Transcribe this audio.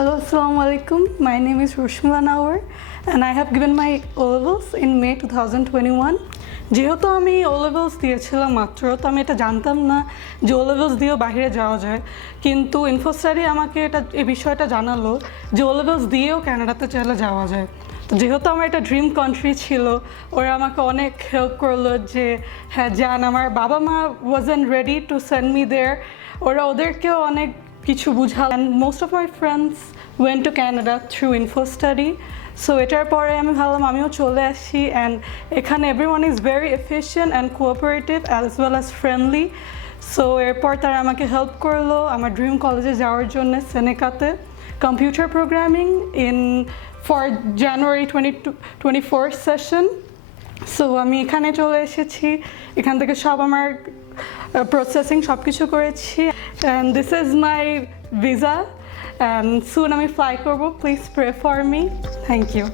Hello, Assalamu alaikum. My name is Rushmila Nawar and I have given my O-levels in May 2021. যেহেতু আমি O-levels দিয়েছিলাম মাত্র, তো আমি এটা জানতাম না যে O-levels দিয়েও বাইরে যাওয়া যায়, কিন্তু ইনফোস্টাডি আমাকে এই বিষয়টা জানালো যে O-levels দিয়েও কানাডাতে চাইলে যাওয়া যায়। তো যেহেতু আমার একটা ড্রিম কান্ট্রি ছিল, ওরা আমাকে অনেক হেল্প করলো যে হ্যাঁ যান। আমার বাবা মা wasn't ready to send me there, ওদেরকেও অনেক কিছু বুঝাল। And most of my friends went to Canada through Infostudy. So এটার পরে আমি ভাবলাম আমিও চলে আসি। অ্যান্ড এখানে everyone is very efficient and cooperative as well as friendly. So এরপর তারা আমাকে হেল্প করলো আমার ড্রিম কলেজে যাওয়ার জন্য, সেনেকাতে computer programming for January 2024 session. So আমি এখানে চলে এসেছি, এখান থেকে সব আমার প্রসেসিং সব কিছু করেছি। And this is my visa and soon আমি ফ্লাই করবো। Please pray for me. Thank you.